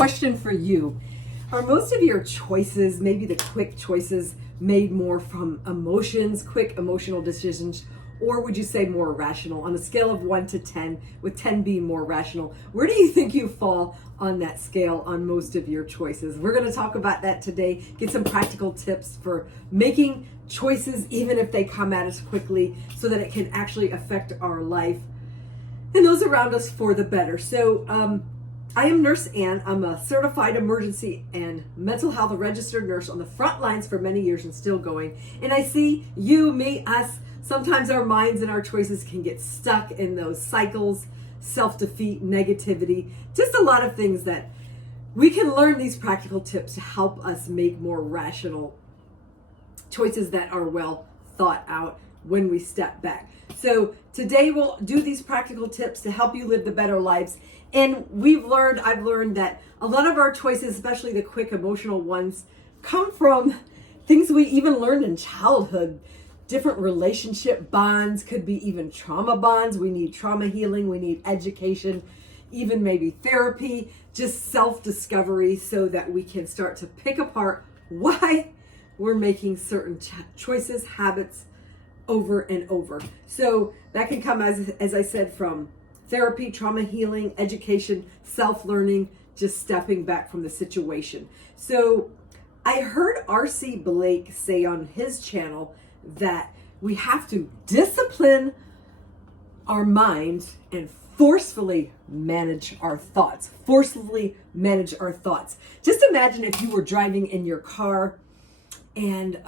question for you. Are most of your choices, maybe the quick choices, made more from emotions, quick emotional decisions, or would you say more rational? On a scale of 1 to 10, with 10 being more rational, where do you think you fall on that scale on most of your choices? We're going to talk about that today, get some practical tips for making choices even if they come at us quickly so that it can actually affect our life and those around us for the better. So I am Nurse Ann. I'm a certified emergency and mental health registered nurse on the front lines for many years and still going. And I see you, me, us. Sometimes our minds and our choices can get stuck in those cycles, self-defeat, negativity, just a lot of things that we can learn these practical tips to help us make more rational choices that are well thought out when we step back. So today we'll do these practical tips to help you live the better lives. And I've learned that a lot of our choices, especially the quick emotional ones, come from things we even learned in childhood. Different relationship bonds, could be even trauma bonds. We need trauma healing, we need education, even maybe therapy, just self-discovery so that we can start to pick apart why we're making certain choices, habits over and over. So that can come, as I said, from therapy, trauma healing, education, self-learning, just stepping back from the situation. So I heard R.C. Blake say on his channel that we have to discipline our minds and forcefully manage our thoughts. Just imagine if you were driving in your car and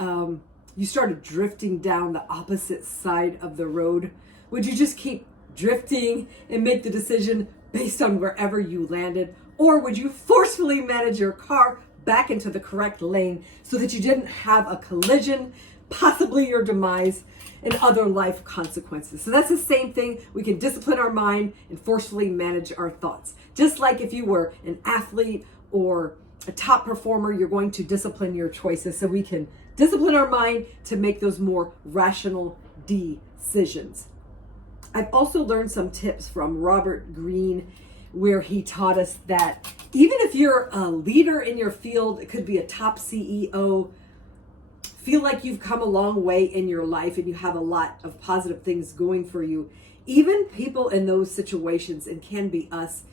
you started drifting down the opposite side of the road. Would you just keep drifting and make the decision based on wherever you landed? Or would you forcefully manage your car back into the correct lane so that you didn't have a collision, possibly your demise, and other life consequences? So that's the same thing. We can discipline our mind and forcefully manage our thoughts. Just like if you were an athlete or a top performer, you're going to discipline your choices so we can discipline our mind to make those more rational decisions. I've also learned some tips from Robert Greene where he taught us that even if you're a leader in your field, it could be a top CEO, feel like you've come a long way in your life and you have a lot of positive things going for you, even people in those situations, and can be us,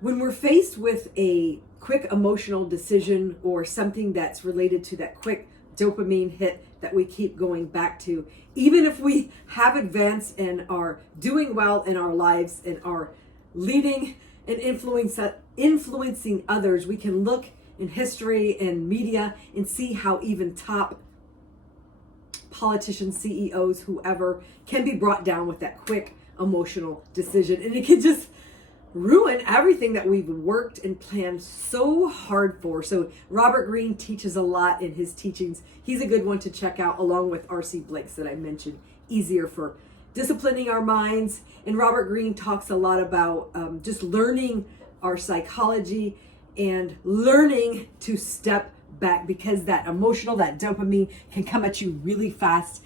when we're faced with a quick emotional decision or something that's related to that quick dopamine hit that we keep going back to, even if we have advanced and are doing well in our lives and are leading and influencing others, we can look in history and media and see how even top politicians, CEOs, whoever, can be brought down with that quick emotional decision. And it can just ruin everything that we've worked and planned so hard for. So Robert Greene teaches a lot in his teachings. He's a good one to check out, along with R.C. Blake's that I mentioned, easier for disciplining our minds. And Robert Greene talks a lot about just learning our psychology and learning to step back, because that emotional, that dopamine can come at you really fast.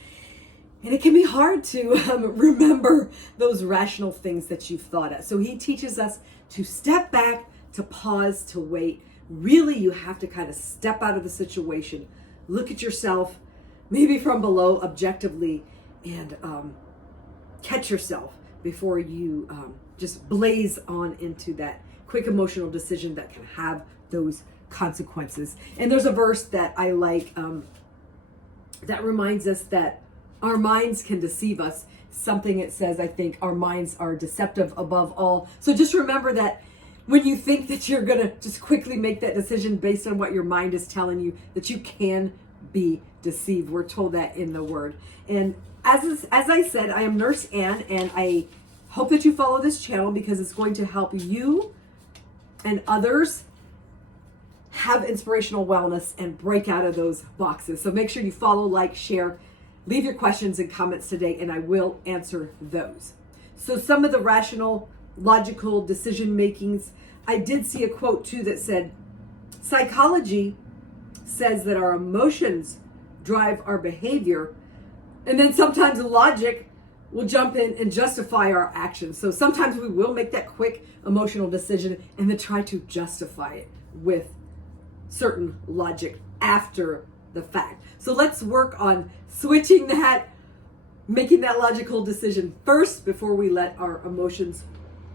And it can be hard to remember those rational things that you've thought of. So he teaches us to step back, to pause, to wait. Really, you have to kind of step out of the situation, look at yourself, maybe from below objectively, and catch yourself before you just blaze on into that quick emotional decision that can have those consequences. And there's a verse that I like that reminds us that our minds can deceive us. Something it says, I think, our minds are deceptive above all. So just remember that when you think that you're going to just quickly make that decision based on what your mind is telling you, that you can be deceived. We're told that in the Word. And as I said, I am Nurse Ann, and I hope that you follow this channel because it's going to help you and others have inspirational wellness and break out of those boxes. So make sure you follow, like, share, leave your questions and comments today, and I will answer those. So some of the rational, logical decision makings, I did see a quote too that said, psychology says that our emotions drive our behavior, and then sometimes logic we'll jump in and justify our actions. So sometimes we will make that quick emotional decision and then try to justify it with certain logic after the fact. So let's work on switching that, making that logical decision first before we let our emotions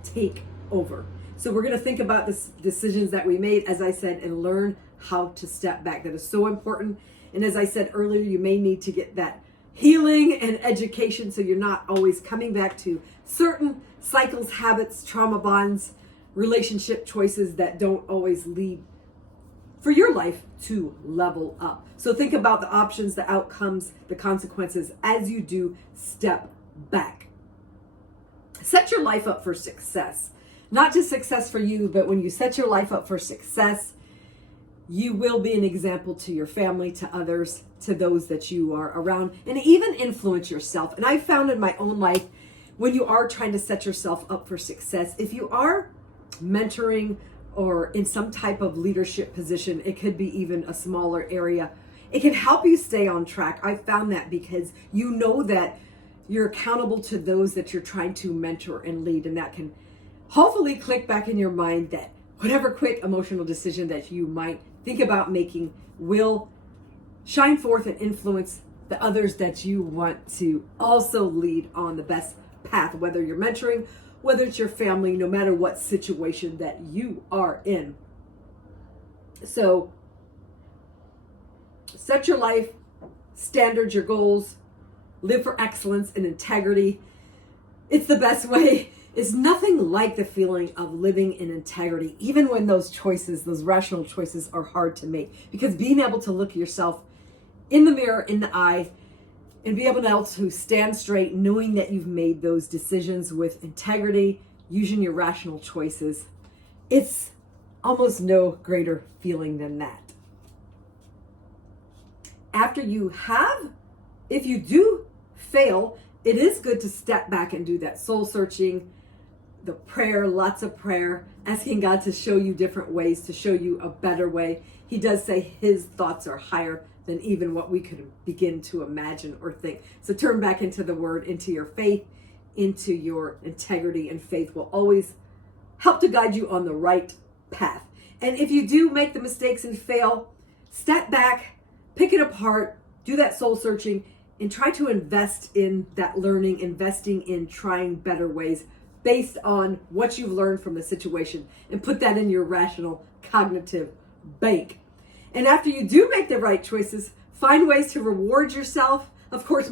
take over. So we're going to think about the decisions that we made, as I said, and learn how to step back. That is so important. And as I said earlier, you may need to get that healing and education so you're not always coming back to certain cycles, habits, trauma bonds, relationship choices that don't always lead for your life to level up. So think about the options, the outcomes, the consequences as you do step back. Set your life up for success. Not just success for you, but when you set your life up for success, you will be an example to your family, to others, to those that you are around, and even influence yourself. And I've found in my own life, when you are trying to set yourself up for success, if you are mentoring or in some type of leadership position, it could be even a smaller area, it can help you stay on track. I found that because you know that you're accountable to those that you're trying to mentor and lead, and that can hopefully click back in your mind that whatever quick emotional decision that you might think about making will shine forth and influence the others that you want to also lead on the best path, whether you're mentoring, whether it's your family, no matter what situation that you are in. So set your life standards, your goals, live for excellence and integrity. It's the best way. It's nothing like the feeling of living in integrity, even when those choices, those rational choices are hard to make. Because being able to look yourself in the mirror, in the eye, and be able to stand straight, knowing that you've made those decisions with integrity, using your rational choices, it's almost no greater feeling than that. After you have, if you do fail, it is good to step back and do that soul searching, the prayer, lots of prayer, asking God to show you different ways, to show you a better way. He does say his thoughts are higher than even what we could begin to imagine or think. So turn back into the word, into your faith, into your integrity, and faith will always help to guide you on the right path. And if you do make the mistakes and fail, step back, pick it apart, do that soul searching, and try to invest in that learning, investing in trying better ways based on what you've learned from the situation, and put that in your rational cognitive bank. And after you do make the right choices, find ways to reward yourself. Of course,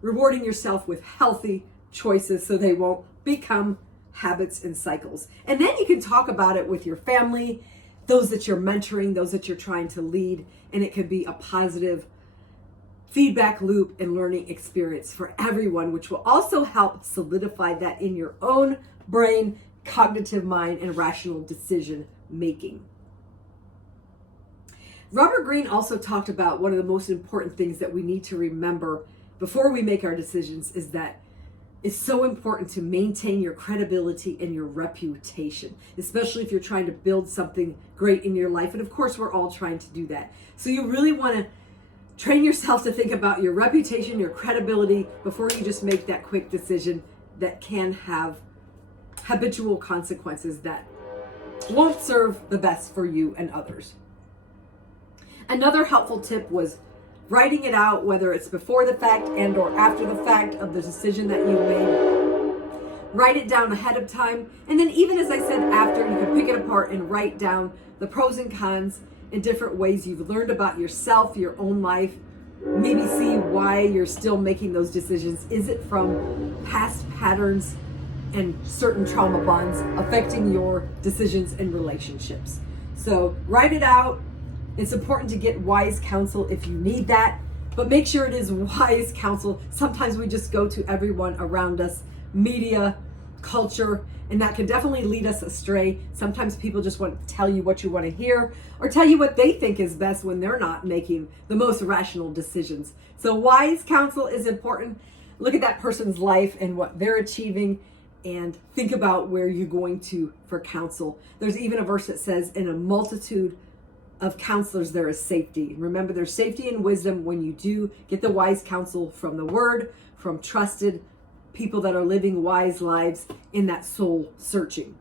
rewarding yourself with healthy choices so they won't become habits and cycles. And then you can talk about it with your family, those that you're mentoring, those that you're trying to lead, and it could be a positive feedback loop and learning experience for everyone, which will also help solidify that in your own brain, cognitive mind, and rational decision making. Robert Greene also talked about one of the most important things that we need to remember before we make our decisions is that it's so important to maintain your credibility and your reputation, especially if you're trying to build something great in your life. And of course, we're all trying to do that. So you really want to train yourself to think about your reputation, your credibility before you just make that quick decision that can have habitual consequences that won't serve the best for you and others. Another helpful tip was writing it out, whether it's before the fact and or after the fact of the decision that you made. Write it down ahead of time. And then even as I said after, you can pick it apart and write down the pros and cons in different ways you've learned about yourself, your own life. Maybe see why you're still making those decisions. Is it from past patterns and certain trauma bonds affecting your decisions and relationships? So write it out. It's important to get wise counsel if you need that, but make sure it is wise counsel. Sometimes we just go to everyone around us, media, culture, and that can definitely lead us astray. Sometimes people just want to tell you what you want to hear or tell you what they think is best when they're not making the most rational decisions. So wise counsel is important. Look at that person's life and what they're achieving and think about where you're going to for counsel. There's even a verse that says, in a multitude of counselors, there is safety. Remember, there's safety and wisdom when you do get the wise counsel from the word, from trusted people that are living wise lives in that soul searching.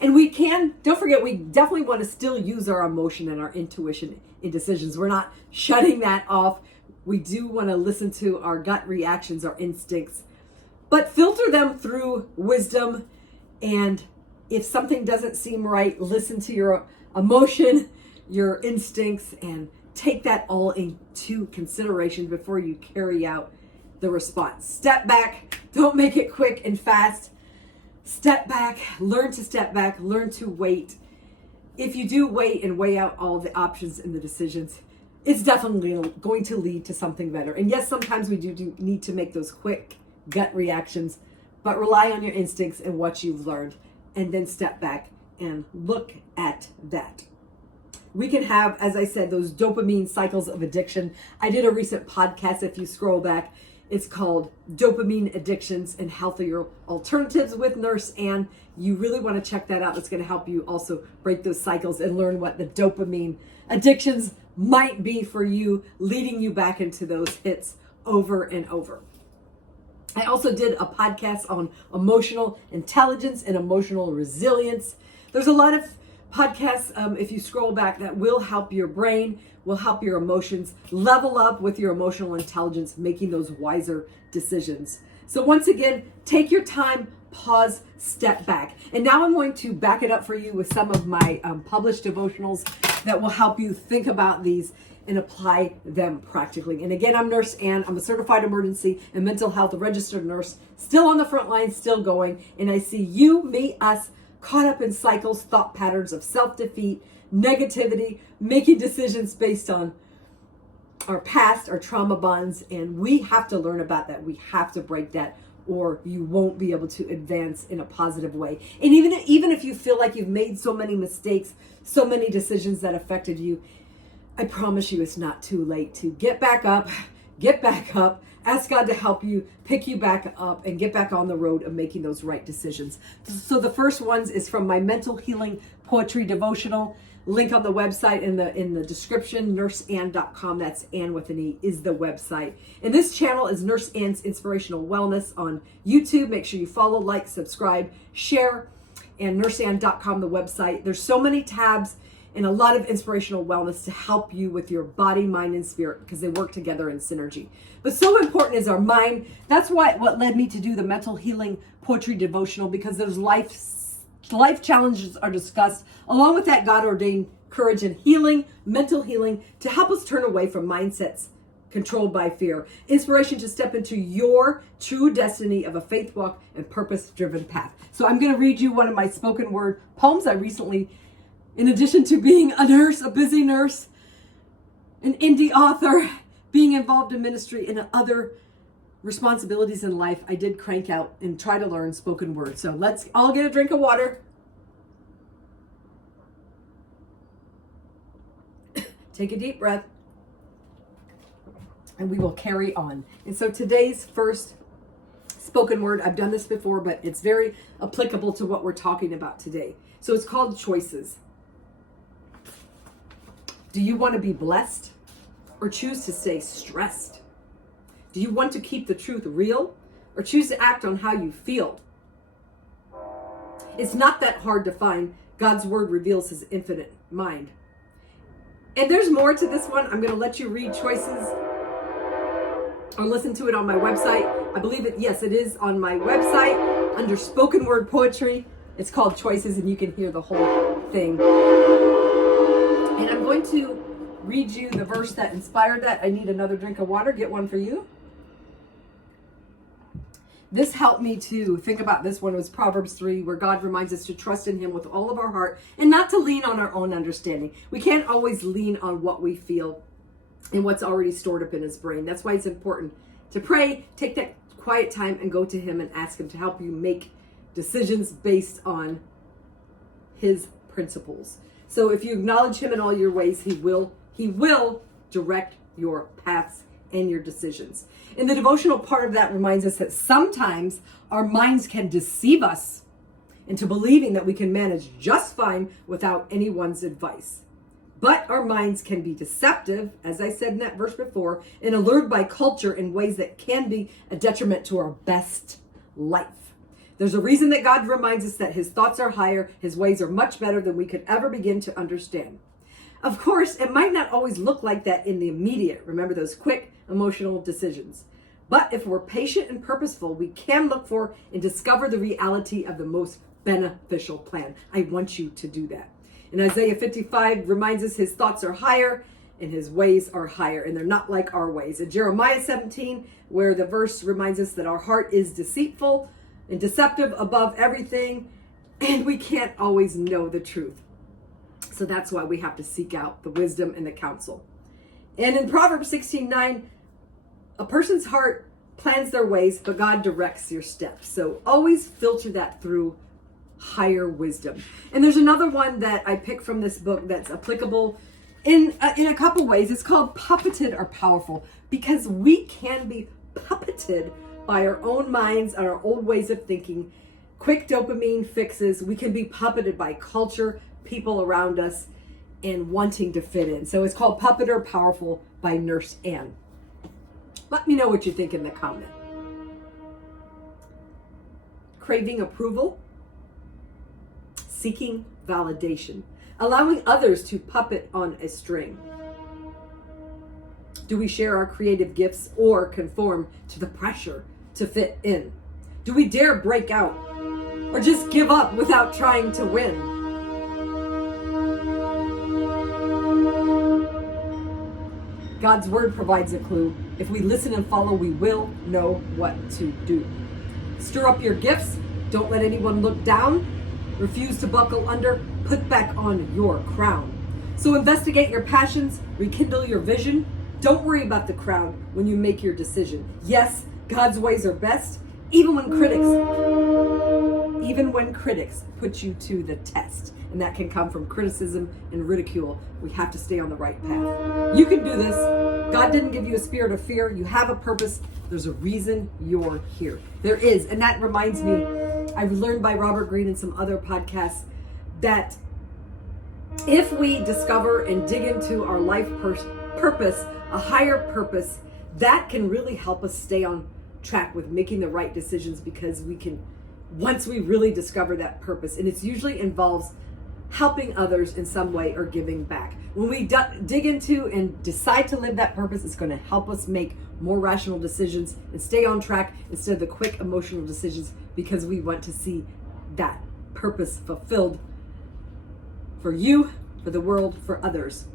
And we can, don't forget, we definitely want to still use our emotion and our intuition in decisions. We're not shutting that off. We do want to listen to our gut reactions, our instincts, but filter them through wisdom. And if something doesn't seem right, listen to your emotion, your instincts, and take that all into consideration before you carry out the response. Step back. Don't make it quick and fast. Step back. Learn to step back. Learn to wait. If you do wait and weigh out all the options and the decisions, it's definitely going to lead to something better. And yes, sometimes we do need to make those quick gut reactions, but rely on your instincts and what you've learned, and then step back and look at that. We can have, as I said, those dopamine cycles of addiction. I did a recent podcast, if you scroll back, it's called Dopamine Addictions and Healthier Alternatives with Nurse Ann. You really want to check that out. It's going to help you also break those cycles and learn what the dopamine addictions might be for you, leading you back into those hits over and over. I also did a podcast on emotional intelligence and emotional resilience. There's a lot of podcasts, if you scroll back, that will help your brain, will help your emotions level up with your emotional intelligence, making those wiser decisions. So once again, take your time, pause, step back. And now I'm going to back it up for you with some of my published devotionals that will help you think about these and apply them practically. And again, I'm Nurse Ann. I'm a certified emergency and mental health registered nurse, still on the front line, still going. And I see you, me, us, caught up in cycles, thought patterns of self-defeat, negativity, making decisions based on our past, our trauma bonds, and we have to learn about that. We have to break that, or you won't be able to advance in a positive way. And even if you feel like you've made so many mistakes, so many decisions that affected you, I promise you it's not too late to get back up, ask God to help you, pick you back up, and get back on the road of making those right decisions. So the first ones is from my Mental Healing Poetry Devotional. Link on the website in the description, nurseann.com. That's Ann with an E is the website. And this channel is Nurse Ann's Inspirational Wellness on YouTube. Make sure you follow, like, subscribe, share, and nurseann.com, the website. There's so many tabs and a lot of inspirational wellness to help you with your body, mind, and spirit, because they work together in synergy. But so important is our mind. That's what led me to do the Mental Healing Poetry Devotional, because those life challenges are discussed. Along with that, God ordained courage and healing, mental healing, to help us turn away from mindsets controlled by fear. Inspiration to step into your true destiny of a faith walk and purpose-driven path. So I'm going to read you one of my spoken word poems I recently, in addition to being a nurse, a busy nurse, an indie author, being involved in ministry and other responsibilities in life, I did crank out and try to learn spoken word. So let's all get a drink of water. Take a deep breath. And we will carry on. And so today's first spoken word, I've done this before, but it's very applicable to what we're talking about today. So it's called choices. Do you want to be blessed or choose to stay stressed? Do you want to keep the truth real or choose to act on how you feel? It's not that hard to find. God's word reveals his infinite mind. And there's more to this one. I'm going to let you read choices or listen to it on my website. I believe it, yes, it is on my website under spoken word poetry. It's called Choices, and you can hear the whole thing. And I'm going to read you the verse that inspired that. I need another drink of water. Get one for you. This helped me to think about this one. It was Proverbs 3, where God reminds us to trust in him with all of our heart and not to lean on our own understanding. We can't always lean on what we feel and what's already stored up in his brain. That's why it's important to pray, take that quiet time and go to him and ask him to help you make decisions based on his principles. So if you acknowledge him in all your ways, he will direct your paths and your decisions. And the devotional part of that reminds us that sometimes our minds can deceive us into believing that we can manage just fine without anyone's advice. But our minds can be deceptive, as I said in that verse before, and allured by culture in ways that can be a detriment to our best life. There's a reason that God reminds us that his thoughts are higher, his ways are much better than we could ever begin to understand. Of course, it might not always look like that in the immediate. Remember those quick emotional decisions. But if we're patient and purposeful, we can look for and discover the reality of the most beneficial plan. I want you to do that. And Isaiah 55 reminds us his thoughts are higher and his ways are higher, and they're not like our ways. In Jeremiah 17, where the verse reminds us that our heart is deceitful and deceptive above everything, and we can't always know the truth. So that's why we have to seek out the wisdom and the counsel. And in Proverbs 16:9, a person's heart plans their ways, but God directs your steps. So always filter that through higher wisdom. And there's another one that I picked from this book that's applicable in a couple ways. It's called Puppeted or Powerful, because we can be puppeted by our own minds and our old ways of thinking. Quick dopamine fixes. We can be puppeted by culture, people around us, and wanting to fit in. So it's called Puppeted or Powerful by Nurse Ann. Let me know what you think in the comment. Craving approval, seeking validation, allowing others to puppet on a string. Do we share our creative gifts or conform to the pressure to fit in? Do we dare break out or just give up without trying to win? God's word provides a clue. If we listen and follow, we will know what to do. Stir up your gifts. Don't let anyone look down. Refuse to buckle under. Put back on your crown. So investigate your passions. Rekindle your vision. Don't worry about the crowd when you make your decision. Yes, God's ways are best, even when critics put you to the test. And that can come from criticism and ridicule. We have to stay on the right path. You can do this. God didn't give you a spirit of fear. You have a purpose. There's a reason you're here. There is. And that reminds me, I've learned by Robert Greene and some other podcasts that if we discover and dig into our life purpose, a higher purpose, that can really help us stay on track with making the right decisions, because we can, once we really discover that purpose, and it usually involves helping others in some way or giving back. When we dig into and decide to live that purpose, it's going to help us make more rational decisions and stay on track instead of the quick emotional decisions, because we want to see that purpose fulfilled for you, for the world, for others.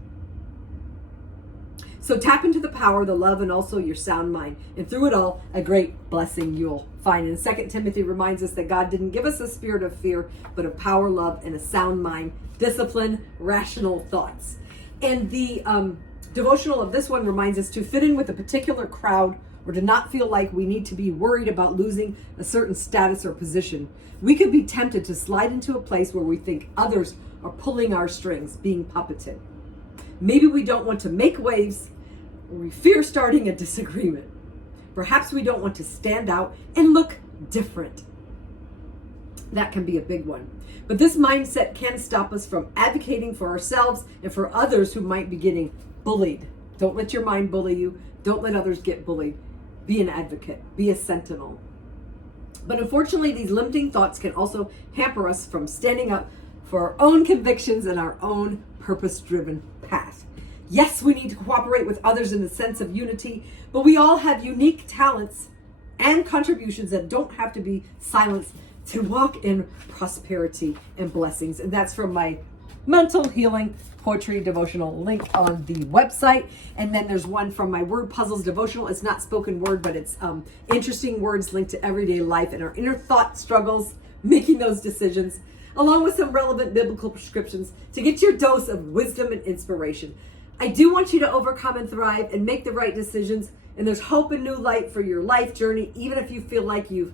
So tap into the power, the love, and also your sound mind. And through it all, a great blessing you'll find. And 2 Timothy reminds us that God didn't give us a spirit of fear, but of power, love, and a sound mind, discipline, rational thoughts. And the devotional of this one reminds us to fit in with a particular crowd, or to not feel like we need to be worried about losing a certain status or position. We could be tempted to slide into a place where we think others are pulling our strings, being puppeted. Maybe we don't want to make waves, or we fear starting a disagreement. Perhaps we don't want to stand out and look different. That can be a big one. But this mindset can stop us from advocating for ourselves and for others who might be getting bullied. Don't let your mind bully you. Don't let others get bullied. Be an advocate. Be a sentinel. But unfortunately, these limiting thoughts can also hamper us from standing up for our own convictions and our own purpose-driven path. Yes, we need to cooperate with others in the sense of unity, but we all have unique talents and contributions that don't have to be silenced to walk in prosperity and blessings. And that's from my mental healing poetry devotional link on the website. And then there's one from my word puzzles devotional. It's not spoken word, but it's interesting words linked to everyday life and our inner thought struggles, making those decisions, along with some relevant biblical prescriptions to get your dose of wisdom and inspiration. I do want you to overcome and thrive and make the right decisions. And there's hope and new light for your life journey, even if you feel like you've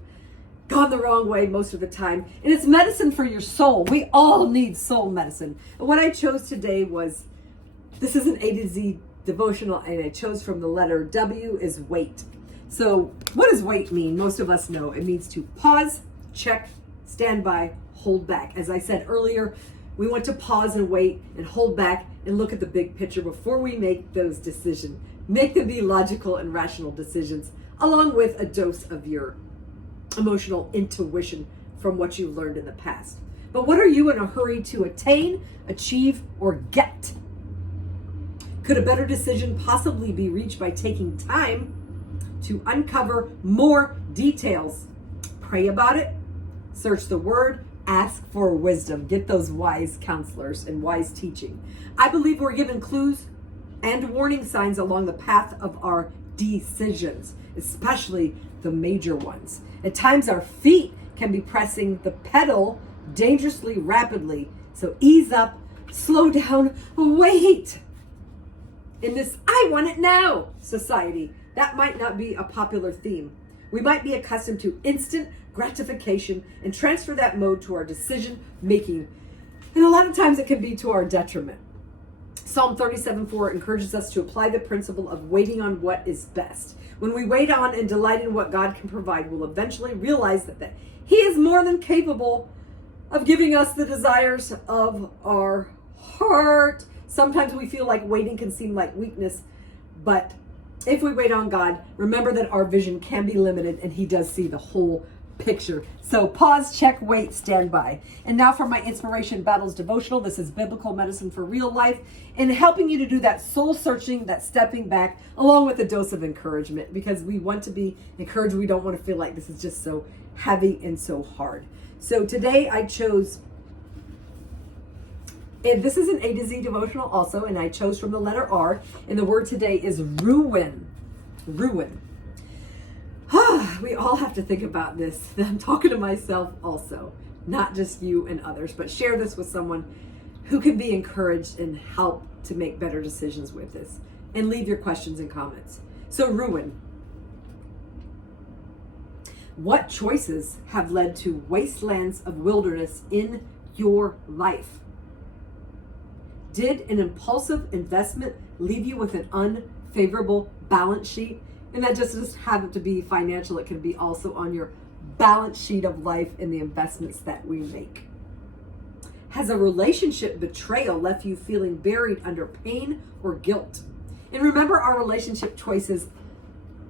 gone the wrong way most of the time. And it's medicine for your soul. We all need soul medicine. And what I chose today was, this is an A to Z devotional, and I chose from the letter W is wait. So what does wait mean? Most of us know it means to pause, check, stand by, hold back. As I said earlier, We want to pause and wait and hold back and look at the big picture before we make those decisions. Make them be logical and rational decisions, along with a dose of your emotional intuition from what you learned in the past. But what are you in a hurry to attain, achieve, or get? Could a better decision possibly be reached by taking time to uncover more details? Pray about it, search the word, ask for wisdom. Get those wise counselors and wise teaching. I believe we're given clues and warning signs along the path of our decisions, especially the major ones. At times our feet can be pressing the pedal dangerously rapidly. So ease up, slow down, wait. In this I want it now society, that might not be a popular theme. We might be accustomed to instant gratification and transfer that mode to our decision making. And a lot of times it can be to our detriment. Psalm 37:4 encourages us to apply the principle of waiting on what is best. When we wait on and delight in what God can provide, we'll eventually realize that He is more than capable of giving us the desires of our heart. Sometimes we feel like waiting can seem like weakness, but if we wait on God, remember that our vision can be limited and He does see the whole picture. So pause, check, wait, stand by. And now for my Inspiration Battles devotional. This is biblical medicine for real life and helping you to do that soul searching, that stepping back, along with a dose of encouragement, because we want to be encouraged. We don't want to feel like this is just so heavy and so hard. So today I chose, and this is an A to Z devotional also, and I chose from the letter R, and the word today is ruin. Ruin. We all have to think about this. I'm talking to myself also, not just you and others, but share this with someone who can be encouraged and help to make better decisions with this. And leave your questions and comments. So ruin. What choices have led to wastelands of wilderness in your life? Did an impulsive investment leave you with an unfavorable balance sheet? And that just doesn't have to be financial. It can be also on your balance sheet of life and the investments that we make. Has a relationship betrayal left you feeling buried under pain or guilt? And remember, our relationship choices,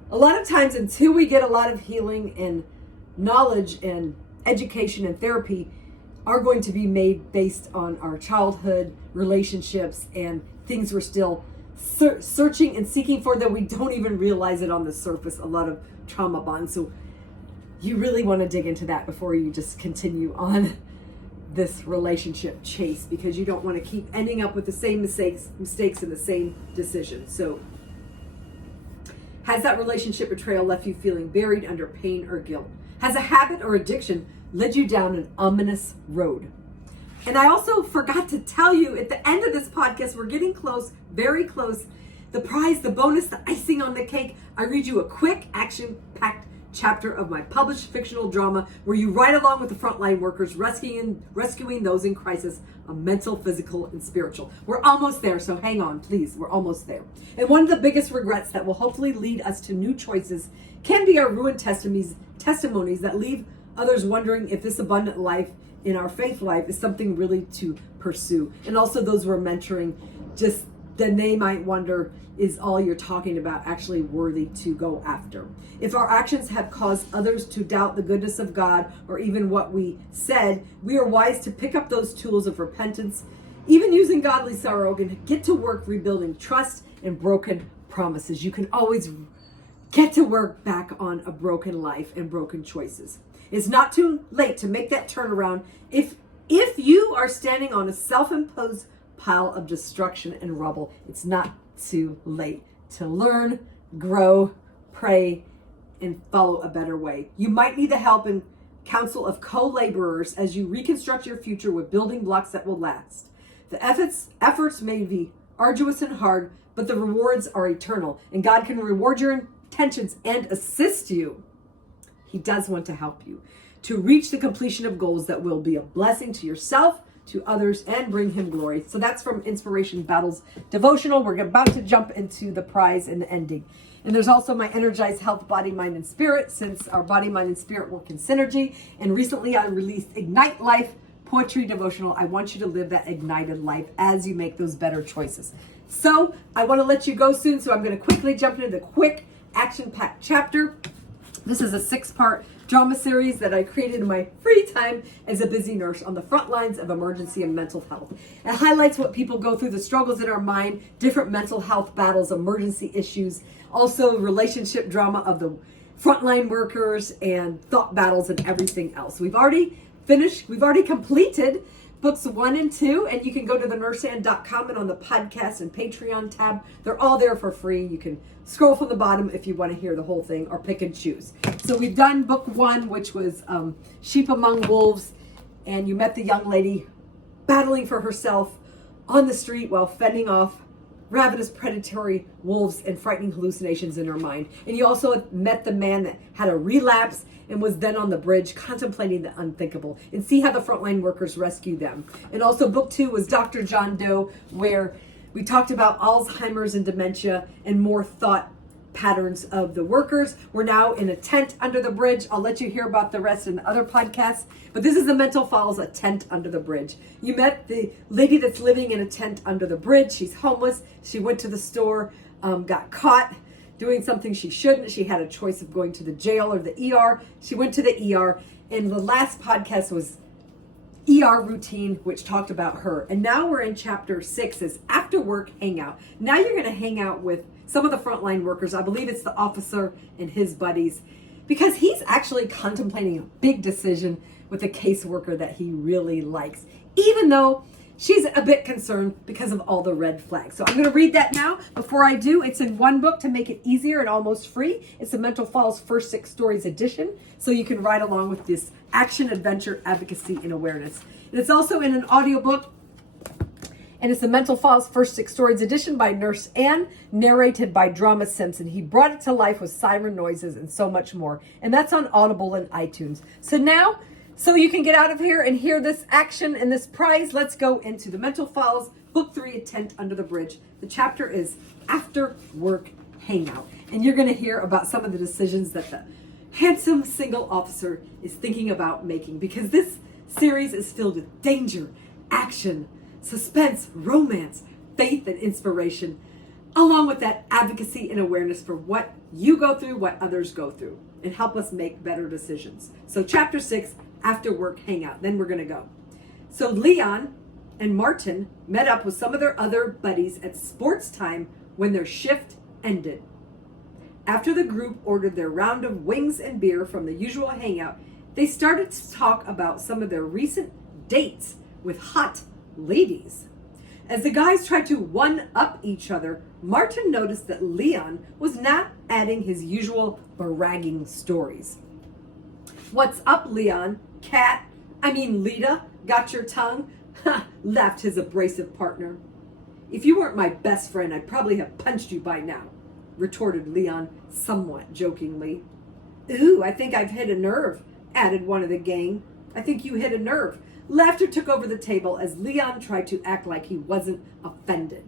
a lot of times until we get a lot of healing and knowledge and education and therapy, are going to be made based on our childhood relationships and things we're still searching and seeking for that we don't even realize it on the surface, a lot of trauma bonds. So you really want to dig into that before you just continue on this relationship chase, because you don't want to keep ending up with the same mistakes and the same decisions. So has that relationship betrayal left you feeling buried under pain or guilt? Has a habit or addiction led you down an ominous road? And I also forgot to tell you at the end of this podcast, we're getting close, very close. The prize, the bonus, the icing on the cake. I read you a quick action-packed chapter of my published fictional drama where you ride along with the frontline workers, rescuing those in crisis of mental, physical, and spiritual. We're almost there, so hang on, please. We're almost there. And one of the biggest regrets that will hopefully lead us to new choices can be our ruined testimonies that leave others wondering if this abundant life in our faith life is something really to pursue. And also those we're mentoring, just then they might wonder, is all you're talking about actually worthy to go after? If our actions have caused others to doubt the goodness of God or even what we said, we are wise to pick up those tools of repentance, even using godly sorrow, and get to work rebuilding trust and broken promises. You can always get to work back on a broken life and broken choices. It's not too late to make that turnaround if you are standing on a self-imposed pile of destruction and rubble. It's not too late to learn, grow, pray, and follow a better way. You might need the help and counsel of co-laborers as you reconstruct your future with building blocks that will last. The efforts may be arduous and hard, but the rewards are eternal, and God can reward your intentions and assist you. He does want to help you to reach the completion of goals that will be a blessing to yourself, to others, and bring Him glory. So that's from Inspiration Battles devotional. We're about to jump into the prize and the ending. And there's also my Energized Health, Body, Mind, and Spirit, since our body, mind, and spirit work in synergy. And recently I released Ignite Life poetry devotional. I want you to live that ignited life as you make those better choices. So I want to let you go soon, so I'm going to quickly jump into the quick action-packed chapter. This is a 6-part drama series that I created in my free time as a busy nurse on the front lines of emergency and mental health. It highlights what people go through, the struggles in our mind, different mental health battles, emergency issues, also relationship drama of the frontline workers, and thought battles and everything else. We've already completed books 1 and 2, and you can go to thenurseand.com and on the podcast and Patreon tab. They're all there for free. You can scroll from the bottom if you want to hear the whole thing or pick and choose. So we've done book 1, which was Sheep Among Wolves, and you met the young lady battling for herself on the street while fending off ravenous predatory wolves and frightening hallucinations in her mind. And you also met the man that had a relapse and was then on the bridge contemplating the unthinkable, and see how the frontline workers rescue them. And also book 2 was Dr. John Doe, where we talked about Alzheimer's and dementia and more thought patterns of the workers. We're now in a tent under the bridge. I'll let you hear about the rest in the other podcasts, but this is the Mental Files, a tent under the bridge. You met the lady that's living in a tent under the bridge. She's homeless. She went to the store, got caught doing something she shouldn't. She had a choice of going to the jail or the ER. She went to the ER, and the last podcast was ER routine, which talked about her. And now we're in chapter 6, is after work hangout. Now you're going to hang out with some of the frontline workers. I believe it's the officer and his buddies, because he's actually contemplating a big decision with a caseworker that he really likes, even though she's a bit concerned because of all the red flags. So I'm going to read that now. Before I do, it's in one book to make it easier and almost free. It's the Mental Files First 6 Stories edition, so you can ride along with this action, adventure, advocacy, and awareness. And it's also in an audiobook, and it's the Mental Files First 6 Stories edition by Nurse Ann, narrated by Drama Simpson. He brought it to life with siren noises and so much more. And that's on Audible and iTunes. So now, so you can get out of here and hear this action and this prize, let's go into the Mental Files, Book 3, A Tent Under the Bridge. The chapter is After Work Hangout. And you're going to hear about some of the decisions that the handsome single officer is thinking about making, because this series is filled with danger, action, suspense, romance, faith, and inspiration, along with that advocacy and awareness for what you go through, what others go through, and help us make better decisions. So chapter 6, After Work Hangout. Then we're going to go. So Leon and Martin met up with some of their other buddies at sports time when their shift ended. After the group ordered their round of wings and beer from the usual hangout, they started to talk about some of their recent dates with hot ladies. As the guys tried to one-up each other, Martin noticed that Leon was not adding his usual bragging stories. "What's up, Leon? Lita, got your tongue?" "Ha," laughed his abrasive partner. "If you weren't my best friend, I'd probably have punched you by now," retorted Leon somewhat jokingly. "Ooh, I think I've hit a nerve," added one of the gang. "I think you hit a nerve." Laughter took over the table as Leon tried to act like he wasn't offended.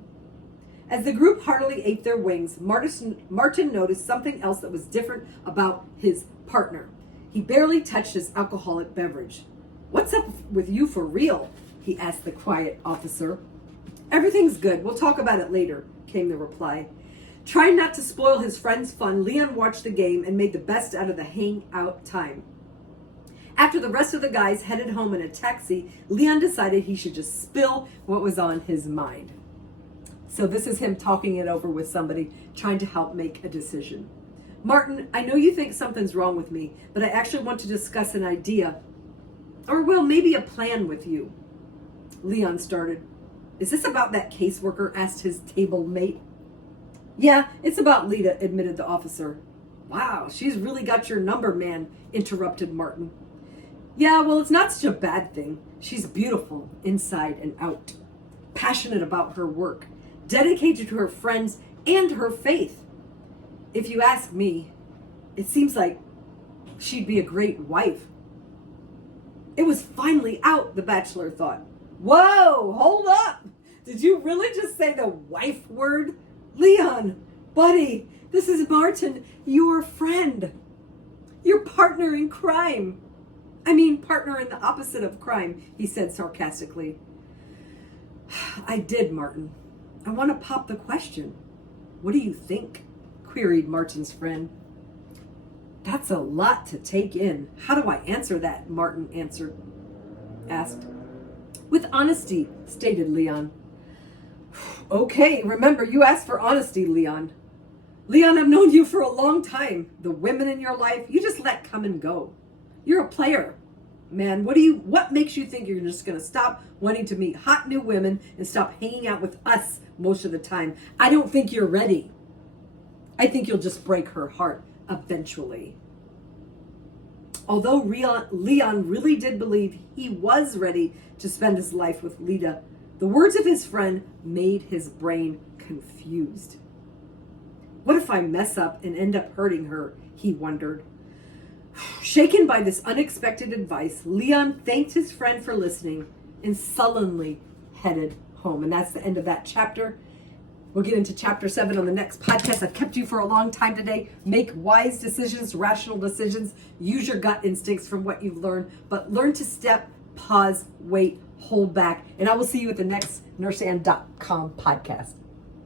As the group heartily ate their wings, Martin noticed something else that was different about his partner. He barely touched his alcoholic beverage. "What's up with you for real?" he asked the quiet officer. "Everything's good. We'll talk about it later," came the reply. Trying not to spoil his friend's fun, Leon watched the game and made the best out of the hangout time. After the rest of the guys headed home in a taxi, Leon decided he should just spill what was on his mind. So this is him talking it over with somebody, trying to help make a decision. "Martin, I know you think something's wrong with me, but I actually want to discuss an idea, or well, maybe a plan with you." Leon started. "Is this about that caseworker?" asked his table mate. "Yeah, it's about Lita," admitted the officer. "Wow, she's really got your number, man," interrupted Martin. "Yeah, well, it's not such a bad thing. She's beautiful inside and out, passionate about her work, dedicated to her friends and her faith. If you ask me, it seems like she'd be a great wife." It was finally out, the bachelor thought. Whoa, hold up. Did you really just say the wife word? "Leon, buddy, this is Martin, your friend, your partner in crime." I mean, partner in the opposite of crime, he said sarcastically. I did, Martin. I want to pop the question. What do you think? Queried Martin's friend. That's a lot to take in. How do I answer that? Martin asked. With honesty, stated Leon. Okay, remember, you asked for honesty, Leon. Leon, I've known you for a long time. The women in your life, you just let come and go. You're a player. Man, what makes you think you're just going to stop wanting to meet hot new women and stop hanging out with us most of the time? I don't think you're ready. I think you'll just break her heart eventually. Although Leon really did believe he was ready to spend his life with Lita, the words of his friend made his brain confused. What if I mess up and end up hurting her? He wondered. Shaken by this unexpected advice, Leon thanked his friend for listening and sullenly headed home. And that's the end of that chapter. We'll get into chapter 7 on the next podcast. I've kept you for a long time today. Make wise decisions, rational decisions. Use your gut instincts from what you've learned, but learn to step, pause, wait, hold back. And I will see you at the next nurseann.com podcast.